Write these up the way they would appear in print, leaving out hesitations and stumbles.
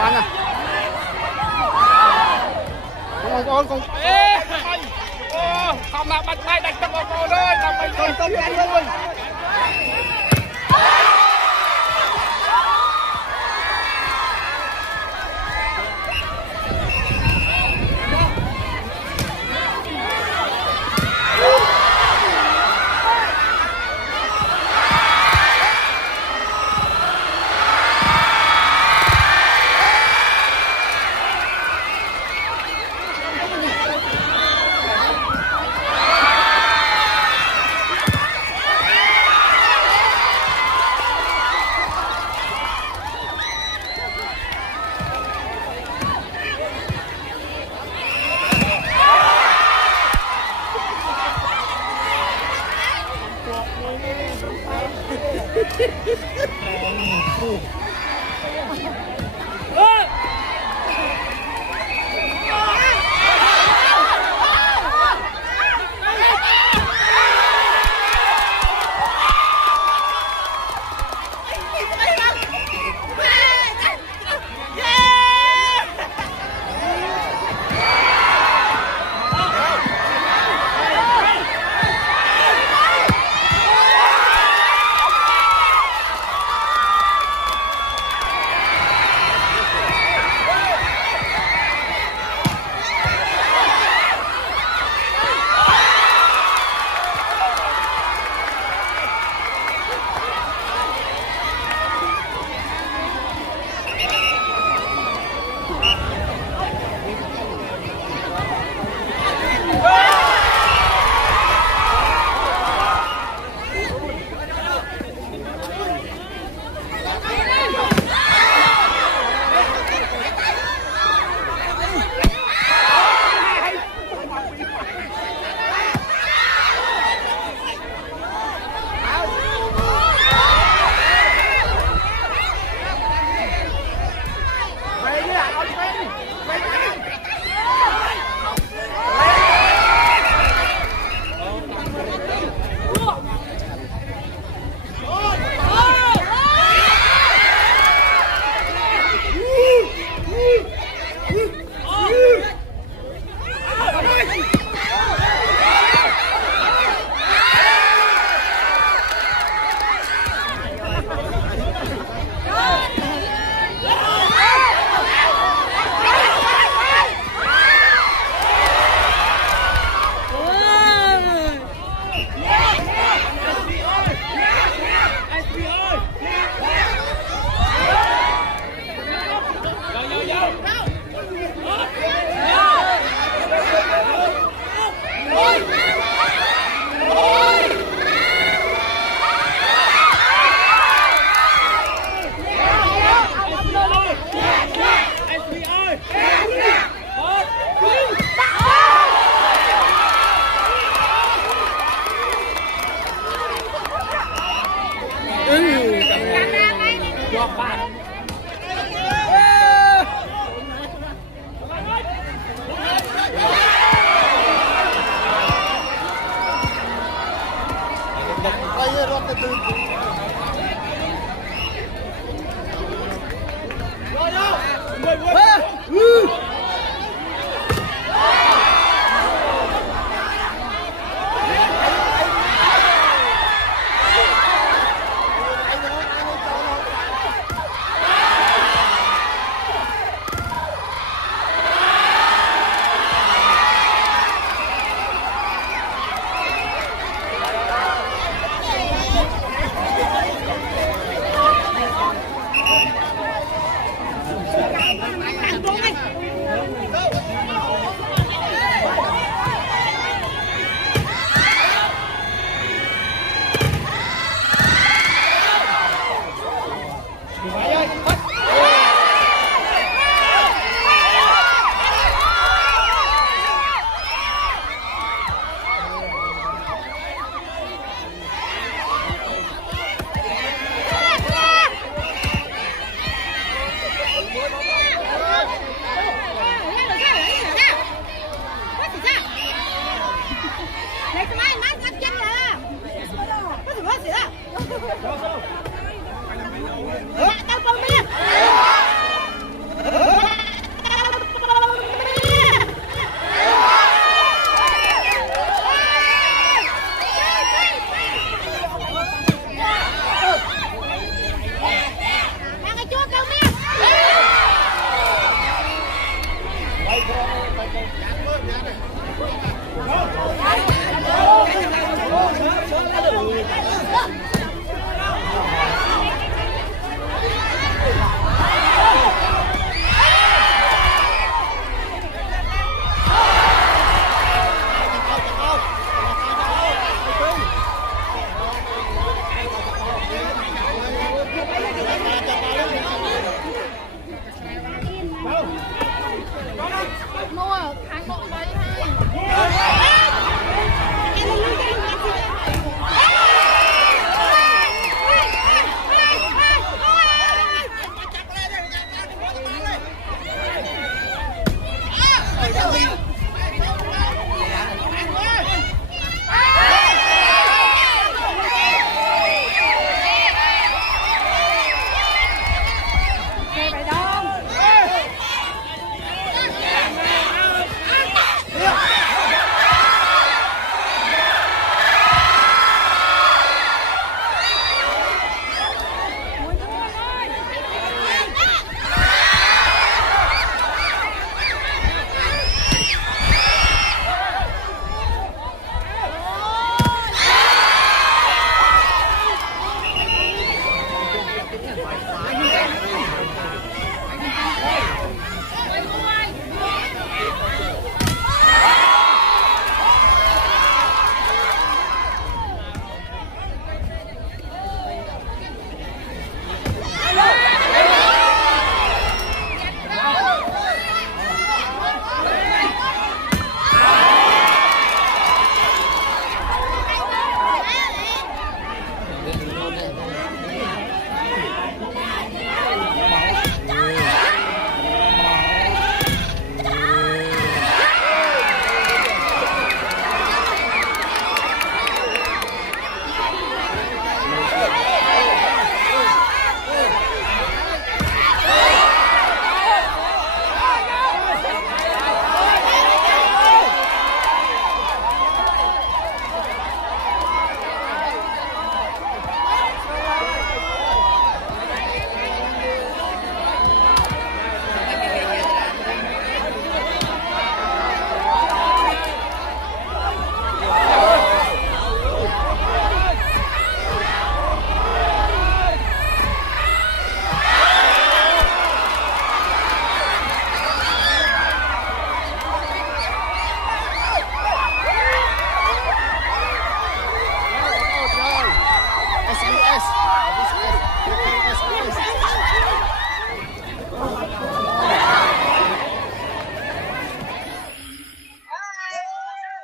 Phan à. Con ê không mà bắt tay đánh tao con ơi, làm mày không tông anh luôn.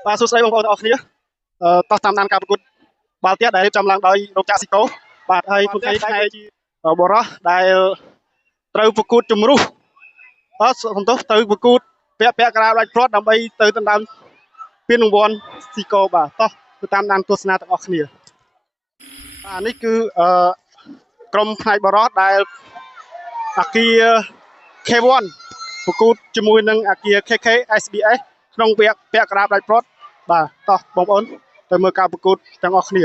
បាទសួស្តីបងប្អូនទាំងអស់គ្នាតោះតាមដានការប្រកួតបាល់ទះដែលរៀបចំឡើងដោយរោងចក្រស៊ីកូបាទហើយគុណថ្ងៃបរោះដែលត្រូវប្រកួតជំរុះសំទោសទៅប្រកួតពាក់ក្រៅដាច់ព្រាត់ដើម្បីទៅដណ្ដើមពានរង្វាន់ស៊ីកូបាទតោះទៅតាមដានទស្សនាទាំងអស់គ្នាបាទនេះគឺក្រុមផ្នែកបរោះដែលអាគារ K1 ប្រកួតជាមួយនឹងអាគារ KK SBS ក្នុងពាក់ក្រៅដាច់ព្រាត់បាទតោះបងប្អូនទៅមើលការប្រកួតទាំងអស់គ្នា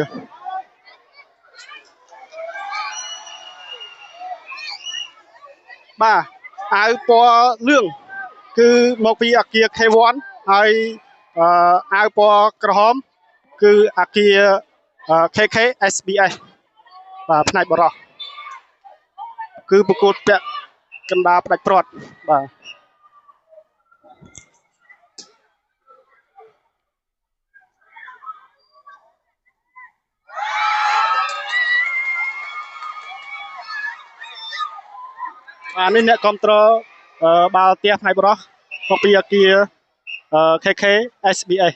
បាទអាវពណ៌លឿងគឺមកពីអាគារ K1 ហើយអាវពណ៌ក្រហមគឺអាគារ KK SBS បាទផ្នែកបរោះគឺប្រកួតពាក់កណ្ដាលផ្ដាច់ព្រាត់បាទនេះអ្នកគ្រប់គ្រងបាល់ទះផ្នែកបរោះមកពីអាគារ KK SBS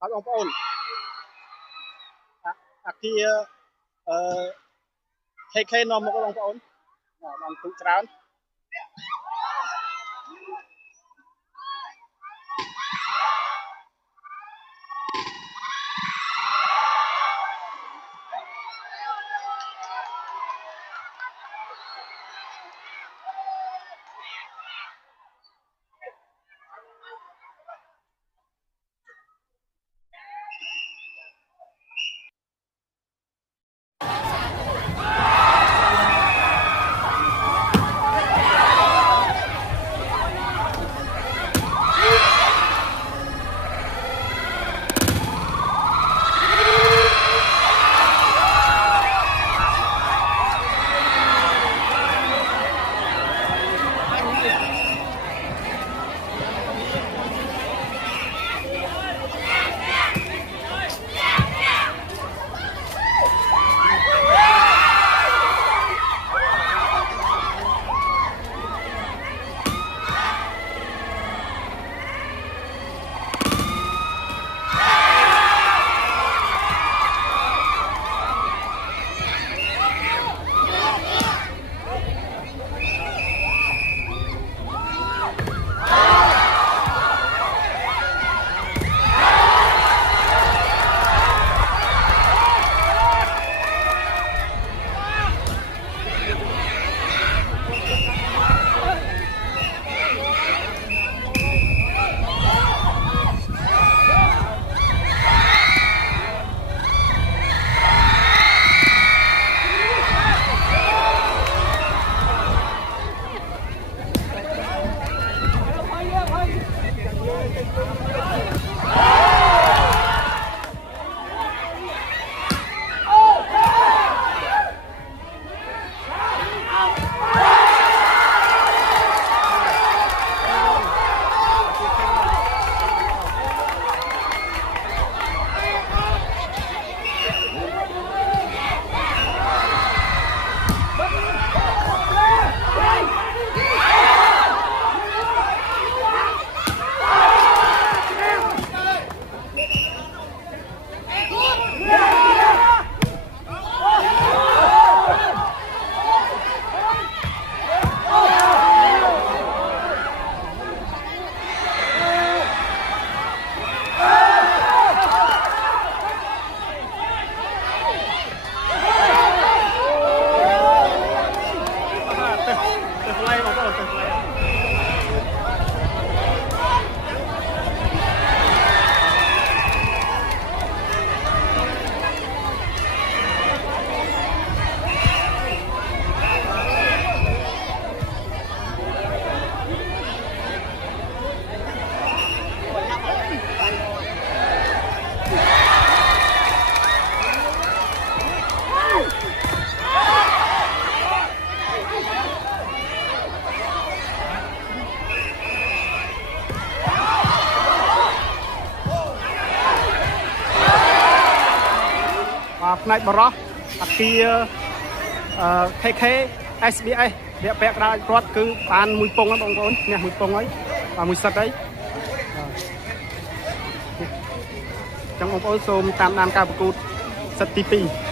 ហើយបងប្អូនអាគារKK នាំមកបងប្អូនបានទូច្រើន ផ្នែកបរោះអាគារKK SBS វាពាក់ក្រៅគាត់គឺបានមួយពងហ្នឹងបងប្អូននេះមួយពងហើយបាទមួយសិតហើយចឹងបងប្អូនសូមតាមដានការប្រកួតសិតទី2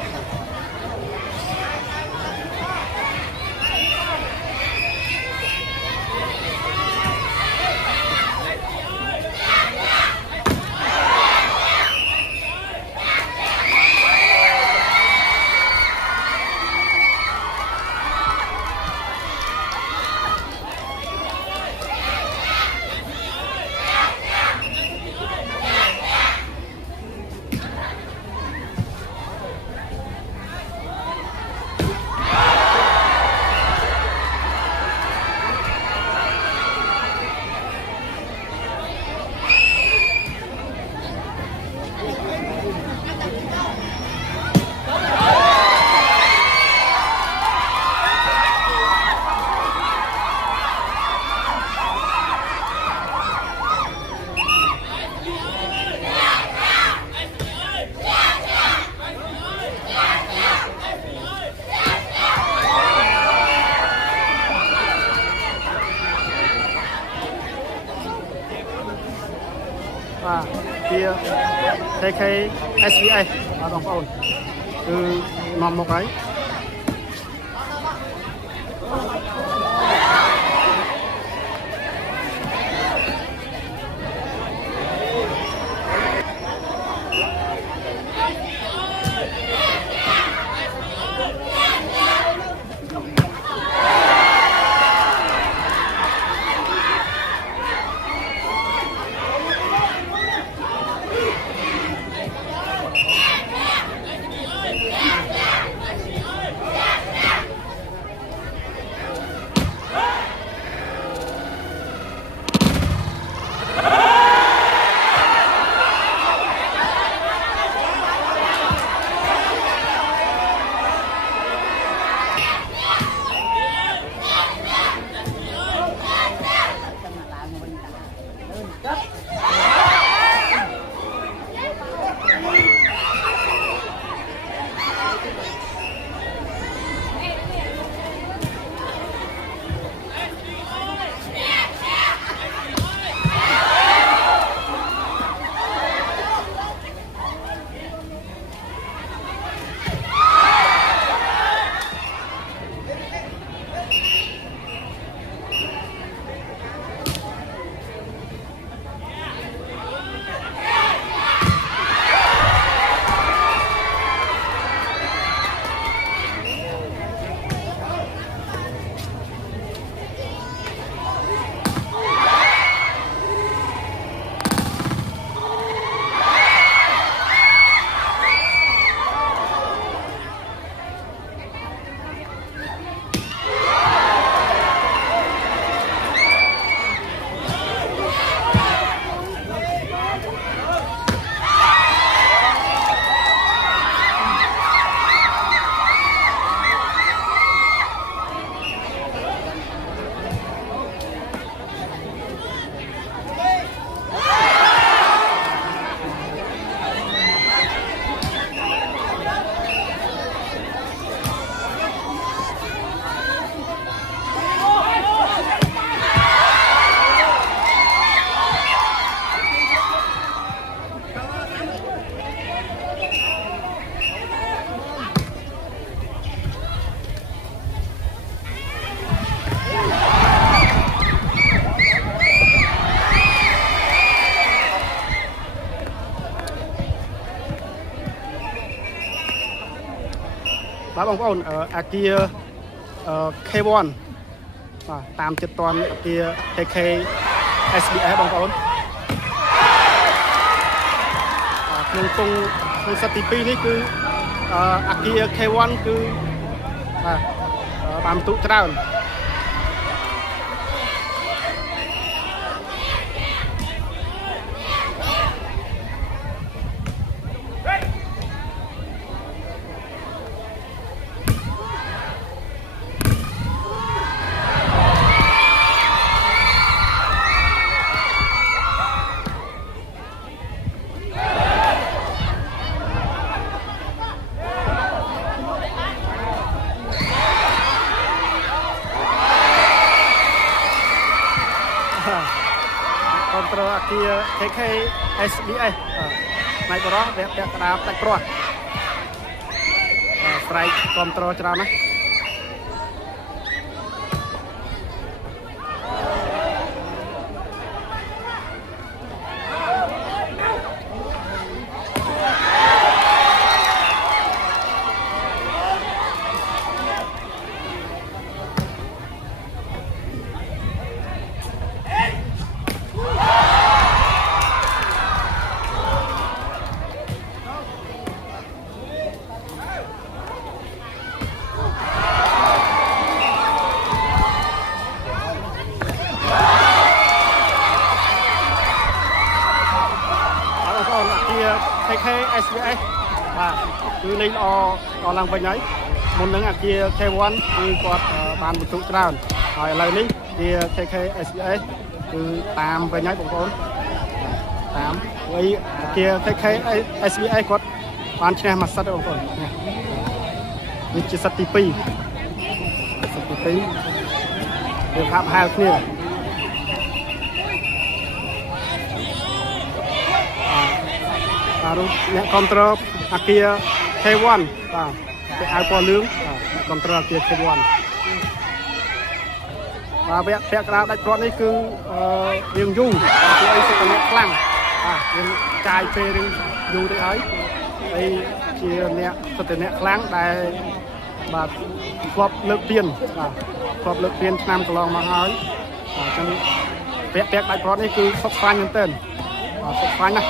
បាទជា KK SBS បាទបងប្អូនគឺនាំមកហើយបាទបងប្អូនអាគារK1 បាទតាមចិត្តតាន់អាគារ KK SBS បងប្អូនក្នុងក្នុងសិតទី2នេះគឺអាគារ K1 គឺបាទបានបន្ទុកច្រើន ប control អាគារ KK SBS ផ្នែកបរោះវាពាក់កណ្ដាលផ្នែកព្រាត់ស្រែក control ច្រើនណាស់KK SBS បាទគឺលេងល្អឡើងវិញហើយមុននឹងអាគារ K1 គឺគាត់បានបន្ទុកច្រើនហើយឥឡូវនេះវា KK SBS គឺតាមវិញហើយបងប្អូនតាមហើយអាគារ KK SBS គាត់បានឈ្នះមួយសិតបងប្អូននេះជាសិតទី2សិតទី2វាហាប់ហាលគ្នាអ្នក control អាគារ K1 បាទគេអាវពណ៌លឿងបាទ control អាគារ K1 បាទវគ្គពាក់កណ្ដាលដាច់ព្រាត់នេះគឺរៀងយូរគឺអីសិតតែអ្នកខ្លាំងបាទយើងចាយពេលរៀងយូរទៅហើយហើយជាអ្នកសិតតែអ្នកខ្លាំងដែលបាទធ្លាប់លើកពានបាទធ្លាប់លើកពានឆ្នាំកន្លងមកហើយអញ្ចឹងវគ្គពាក់ដាច់ព្រាត់នេះគឺសុខស្វាញមែនទែនសុខស្វាញណាស់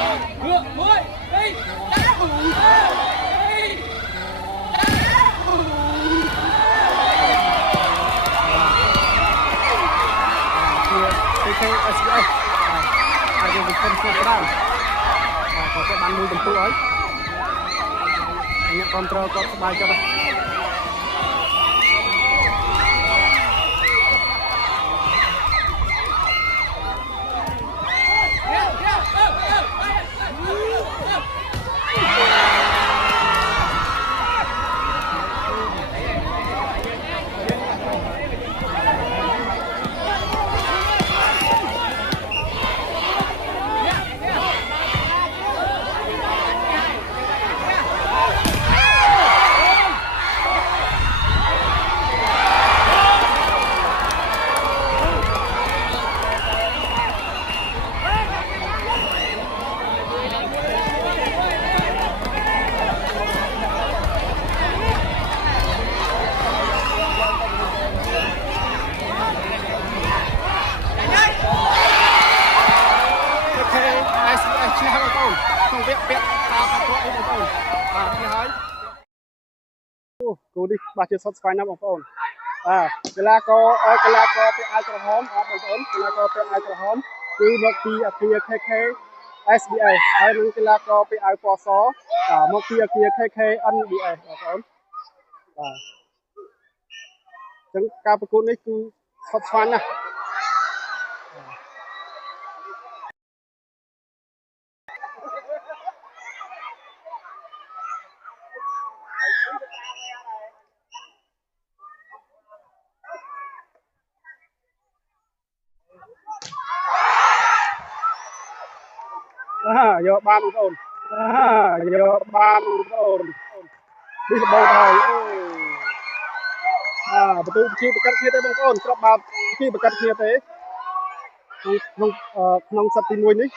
KSBS ហើយយើងវិនិច្ឆ័យច្រើនគាត់បានមួយបន្ទុកហើយអ្នកគ្រប់គ្រងគាត់សប្បាយចិត្តហើយគូនេះបាក់ជាសុទ្ធស្វែងណាស់បងប្អូនកីឡាករពាក់អាវក្រហមបងប្អូនកីឡាករពាក់អាវក្រហមគឺមកពីអាគារ KK SBS ហើយនឹងកីឡាករពាក់អាវពណ៌សមកពីអាគារ KK NBS បងប្អូនបាទអញ្ចឹងការប្រកួតនេះគឺសុទ្ធស្វែងណាស់យកបានបងប្អូនយកបានបងប្អូននេះល្បោតហើយបន្ទូជាប្រកាសគ្នាទេបងប្អូនគ្រាប់បាល់ជាប្រកាសគ្នាទេក្នុងសិតទី1នេះ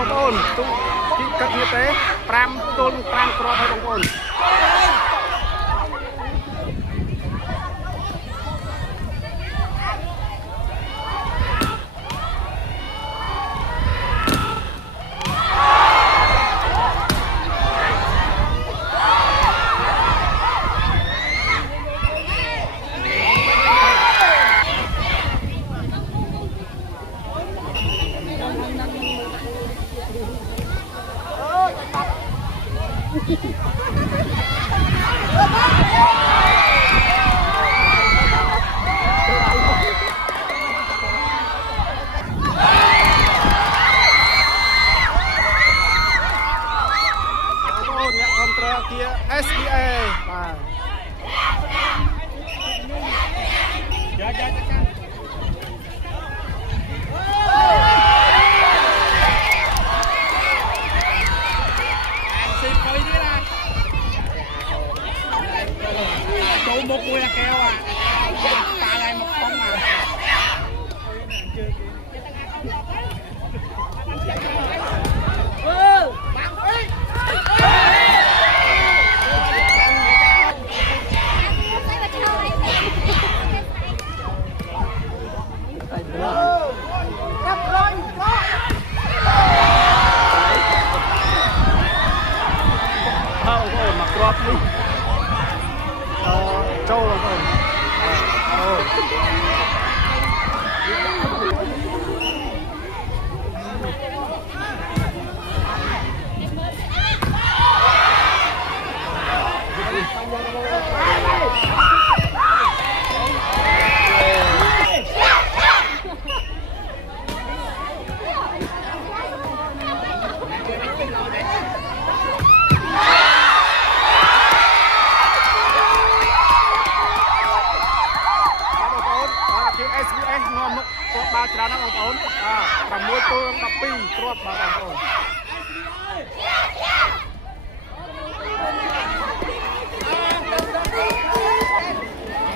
បងប្អូនទូទីកាត់គ្នាទេ5ទល់នឹង5គ្រាប់ហើយបងប្អូន គ្រាប់បាល់ច្រើនណាស់បងប្អូន6 ទល់នឹង 12 គ្រាប់បាទបងប្អូន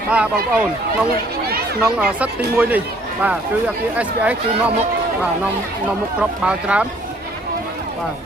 បាទបងប្អូនក្នុងសិតទី1នេះបាទគឺអាគារ SBS គឺនាំមុខបាទនាំមុខគ្រាប់បាល់ច្រើនបាទ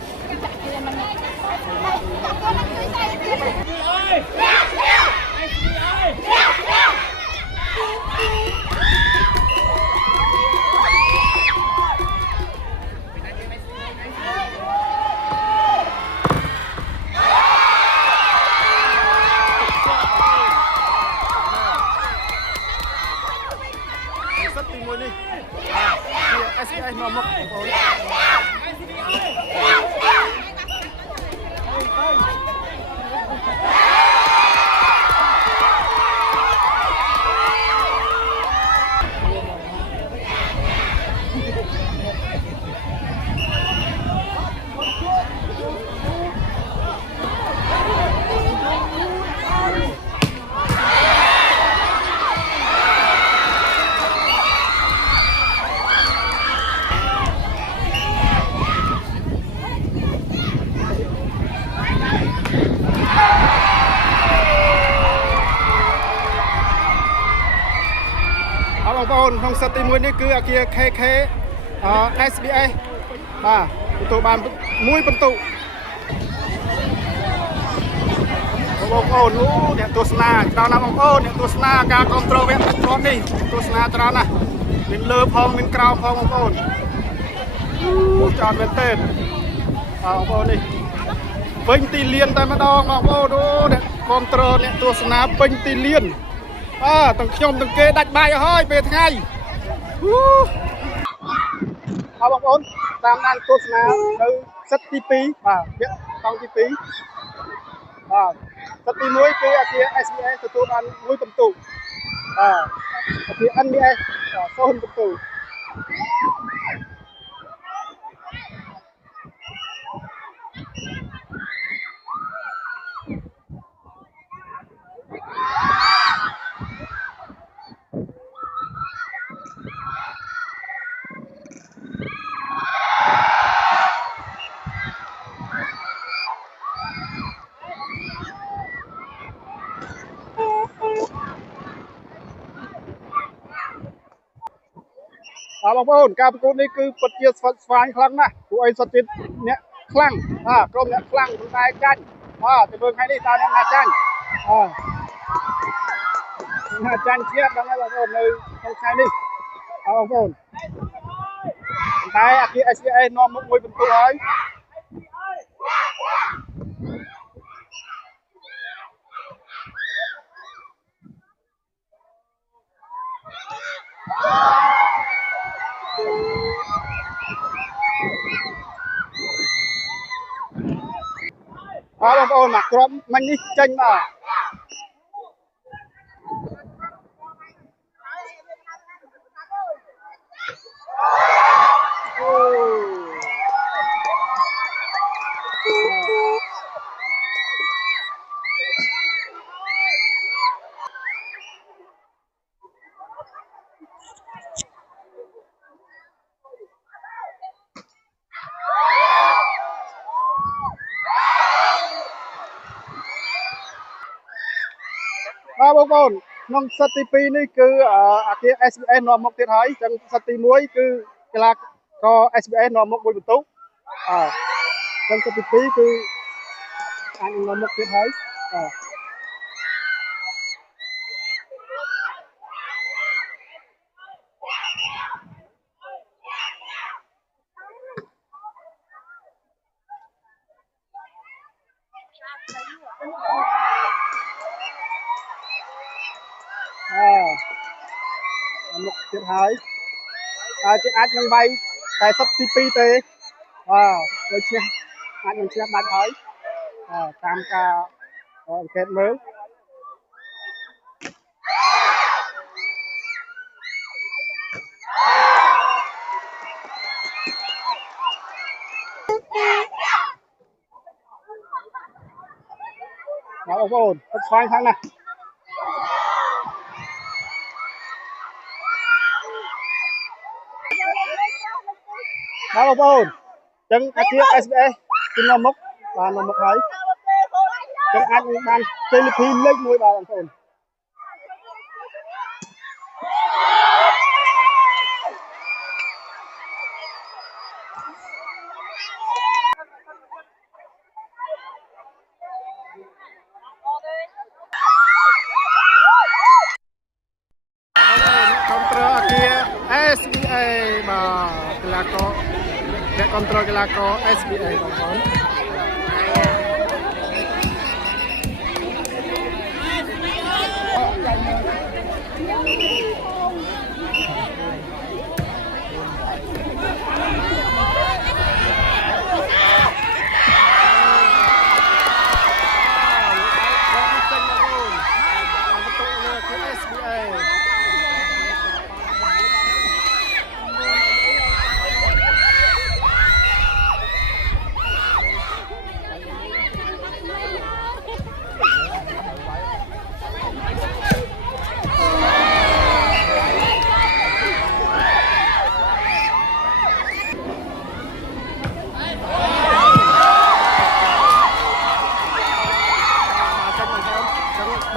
សិតទី1នេះគឺ SBS នាំមុខបងប្អូនបងប្អូនក្នុងសិតទី1នេះគឺអាគារ KK SBS បាទទទួលបាន1 ពិន្ទុបងប្អូនអ្នកទស្សនាច្រើនណាស់បងប្អូនអ្នកទស្សនាការគ្រប់គ្រងវគ្គទឹកជាប់នេះទស្សនាច្រើនណាស់មានលើផងមានក្រោមផងបងប្អូនច្រើនមែនទេបងប្អូននេះពេញទីលានតែម្ដងបងប្អូនអ្នកគ្រប់គ្រងអ្នកទស្សនាពេញទីលានទាំងខ្ញុំទាំងគេដាច់បាយអស់ហើយពេលថ្ងៃបងប្អូនតាមដានទស្សនានៅសិតទី2បាទវគ្គតង់ទី2បាទសិតទី1គឺអាគារ SBS ទទួលបាន1 ពិន្ទុអាគារ NBS 0 ពិន្ទុបងប្អូនការប្រកួតនេះគឺពិតជាស្វិតស្វាញខ្លាំងណាស់ពួកអីសុទ្ធជាអ្នកខ្លាំងក្រុមអ្នកខ្លាំងតែចាញ់ទៅមើលថ្ងៃនេះតើអ្នកណាចាញ់ណាចាញ់ជាដល់ហើយបងប្អូននៅក្នុងថ្ងៃនេះបងប្អូនតែអាគារ SBA នាំមុខ1 ពិន្ទុហើយបងប្អូនមកក្រុមមិញនេះចេញមកបងប្អូនក្នុងសិតទី2នេះគឺអាគារ SBS នាំមុខទៀតហើយចឹងសិតទី1គឺកីឡាករ SBS នាំមុខ1 ពិន្ទុចឹងសិតទី2គឺអាចនាំមុខទៀតហើយមុខទៀតហើយជាអាចនឹងវាយតែសិតទី2ទេដូចឈ្នះអាចនឹងឈ្នះដាច់ហើយតាមការអង្កេតមើលបងប្អូនទឹកស្វាញខ្លាំងណាស់ បងប្អូនចឹងអាជា SBS គឺនាំមុខបាទនាំមុខហើយចឹងអាចនឹងបានជ័យលាភីលេខ1បាទបងប្អូនគ្រប់គ្រងអាគារ SBA បាទកីឡាករអ្នកគ្រប់គ្រងកីឡាករ SBA បងប្អូន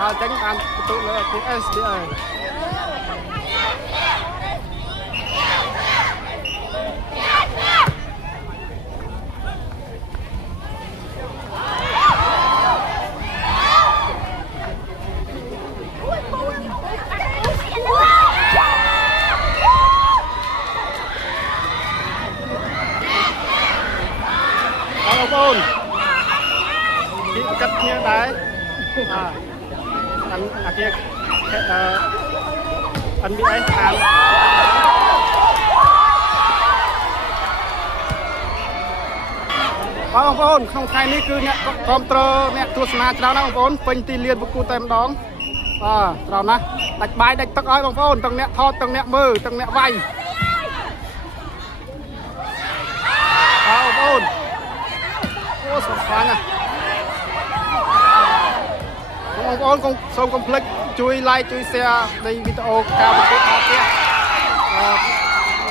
បើចេញបានបន្ទុកលើអាគារ SBA បងប្អូនទីកាត់គ្នាដែរអាគារNBA តាមបងប្អូនក្នុងថ្ងៃនេះគឺអ្នកគ្រប់គ្រងអ្នកទស្សនាច្រើនណាស់បងប្អូនពេញទីលានប្រកួតតែម្ដងបាទច្រើនណាស់ដាច់បាយដាច់ទឹកឲ្យបងប្អូនទាំងអ្នកថតទាំងអ្នកមើលទាំងអ្នកវាយបងប្អូនអូសុខស្អាតណាស់បងប្អូនសូមកុំភ្លេចជួយ like ជួយ share នៃវីដេអូការប្រកួតដល់ផ្ទះ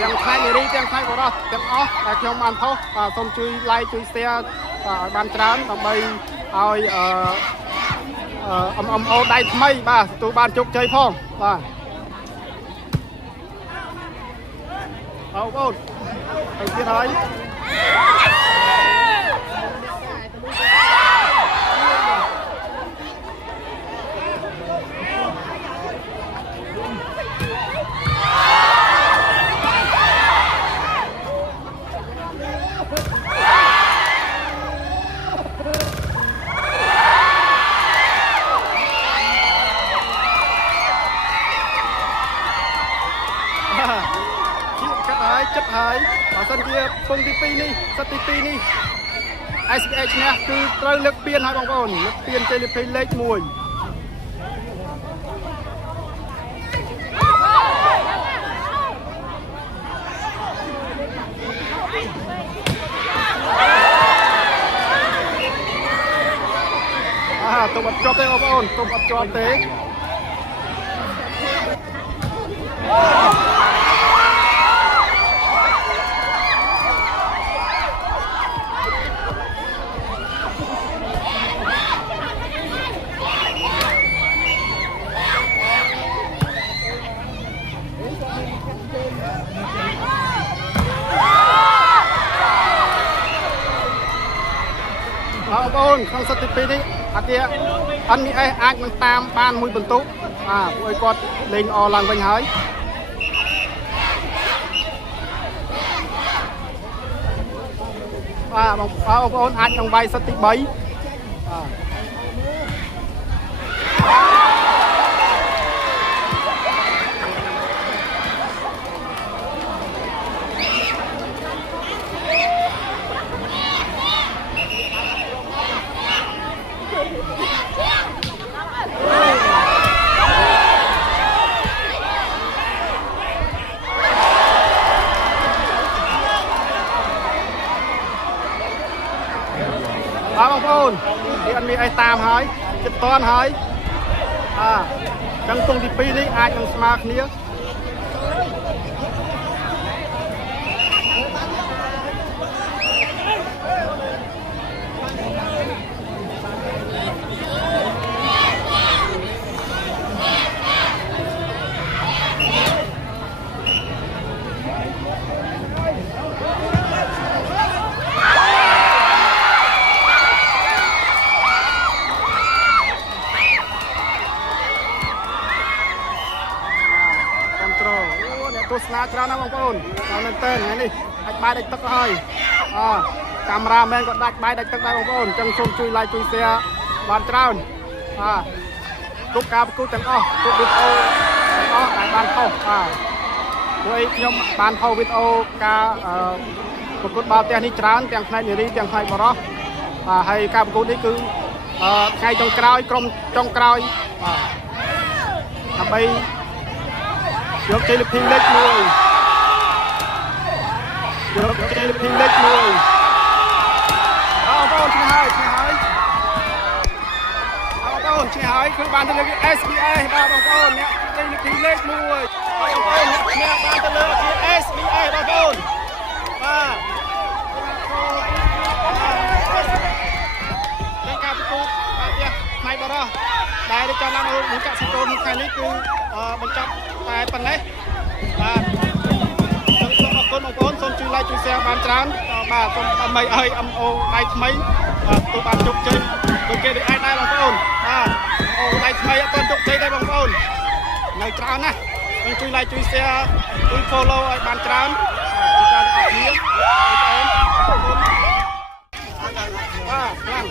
ទាំងផ្នែកនារីទាំងផ្នែកបុរសទាំងអស់ដែលខ្ញុំបានផុសបាទសូមជួយ like ជួយ share បាទឲ្យបានច្រើនដើម្បីឲ្យMMO ដៃថ្មីបាទទទួលបានជោគជ័យផងបាទបងប្អូនទៅទៀតហើយចិត្តហើយបើសិនជាពងទី2នេះសិតទី2នេះ SBA ឈ្នះគឺត្រូវលើកពានហើយបងប្អូនលើកពានជ័យលាភីលេខ1ទុំអត់ជាប់ទេបងប្អូនទុំអត់ជាប់ទេបងប្អូនក្នុងសិតទី2នេះអាគារ NBA អាចនឹងតាមបានមួយបន្ទុកពួកឲ្យគាត់លេងល្អឡើងវិញហើយបងប្អូនអាចនឹងវាយសិតទី3បងប្អូនវាអត់មានអីតាមហើយចិត្តតន់ហើយចឹងទងទី2នេះអាចនឹងស្មើគ្នា ត្រអូអ្នកទស្សនាច្រើនណាស់បងប្អូនដល់មែនតើថ្ងៃនេះអាចបាយដាច់ទឹកហើយកាមេរ៉ាមែនក៏ដាច់បាយដាច់ទឹកដែរបងប្អូនអញ្ចឹងសូមជួយ like ជួយ share បានច្រើនគ្រប់ការប្រកួតទាំងអស់គ្រប់វីដេអូទាំងអស់ដែលបានផុសព្រោះខ្ញុំបានផុសវីដេអូការប្រកួតបាល់ទះនេះច្រើនទាំងផ្នែកនារីទាំងផ្នែកបុរសហើយការប្រកួតនេះគឺថ្ងៃចុងក្រោយក្រុមចុងក្រោយដើម្បីយកជ័យលាភីលេខ1យកជ័យលាភីលេខ1បងប្អូនឈ្នះហើយបងប្អូនឈ្នះហើយគឺបានទៅលើ SBA បាទបងប្អូនអ្នកជ័យលាភីលេខ1បងប្អូនអ្នកបានទៅលើ SBA បងប្អូនបាទការប្រកួតបាទផ្នែកបរោះដែលរៀបចំឡើងនៅក្នុងកសិករថ្ងៃនេះគឺបញ្ចប់តែប៉ុណ្ណេះបាទសូមអរគុណបងប្អូនសូមជួយ like ជួយ share បានច្រើនបាទសូមដើម្បីឲ្យ MO ដៃថ្មីទទួលបានជោគជ័យដូចគេដូចឯងដែរបងប្អូនបាទ MO ដៃថ្មីអត់ទាន់ជោគជ័យដែរបងប្អូននៅច្រើនណាស់ជួយ like ជួយ share ជួយ follow ឲ្យបានច្រើនច្រើនអរគ្នាបងប្អូនបាទខ្លាំង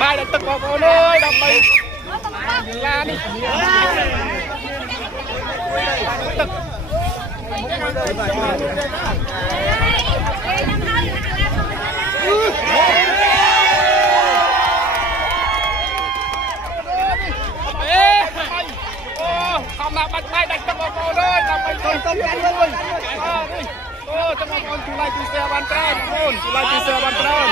បាយដល់ទឹកបងប្អូនអើយដើម្បីឡានេះទឹកខំណាបាច់បាយដាច់ទឹកបងប្អូនអើយដើម្បីទៅទៅនេះអូចាំបងប្អូនជួយ like ជួយ share បានច្រើនបងប្អូនជួយ like ជួយ share បានច្រើន